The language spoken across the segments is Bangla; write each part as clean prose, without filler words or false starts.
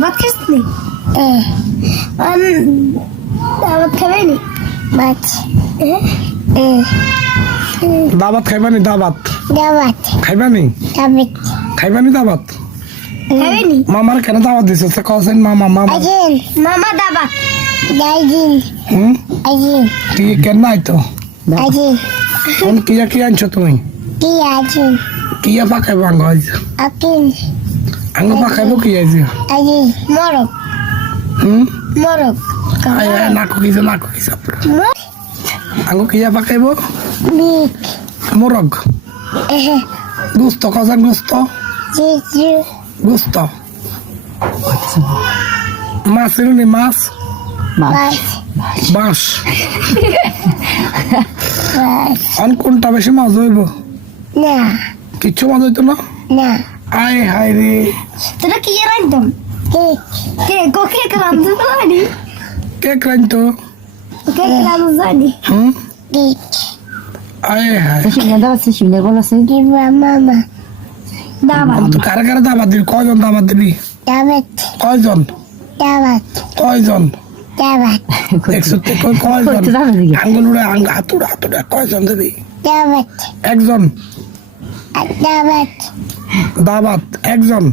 ভাত খাস নি? দাওয়াত খাবে নি? ভাত দাবাত খাইবানি দাবাত দাওয়াত খাইবানি দাওয়াত খাইবানি দাবাত খাবে নি? মামার কেন দাবাত দিছে সে কছেন মামা মামা আইজিন মামা দাওয়াত আইজিন হুম আইজিন তুই কেন নাই তো আইজিন কোন কিয়া কি আনছো তুমি কি আইজিন কিয়া পাকাইব আঙ্গ আইজ আকিন আঙ্গ পাকাইব কি আইজ আইজিন মরক হুম মরক আয় আয় নাকো কিছে আঙ্গ কিয়া পাকাইব বিক মোরগ গুস্ত কছেন গুস্ত জিজু গুস্ত মাছ নি মাছ বাস বাঁশ বাস অন কোনটা বেশি মাছ হইব না কিচ্ছু মাছ হইতো না না আয় হায় রে তোরা কি রাইতাম কেক কেক কেক রান্ধতে পারি কেক রাইতো কেক রান্ধতে পারি হুম কেক আয় হায় Session dapat session dia bola sih. দিবা মামা দাওয়াত তো কারে কারে দাবাত দিবি কয়জন দাবাত দিবি দাওয়াত কয়জন দাওয়াত কয়জন দাওয়াত একশো কয়জন Kau dapat lagi. আঙ্গুল উড়ে হাতুড়ে কয়জন দিবি দাওয়াত একজন দাওয়াত দাবাত একজন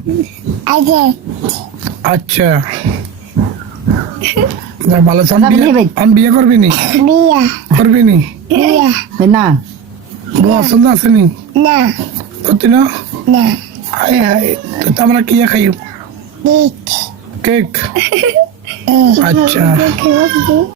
আজে আচ্ছা না, ভালো আছে। দাবাত নিবে। আমি বিয়ে করবি নি বিয়া করবি নি বিয়া Benar. বউ পছন্দ আছে নি না সত্যি না না হায় হায় তো আমরা কি খাই কেক কেক আচ্ছা কেক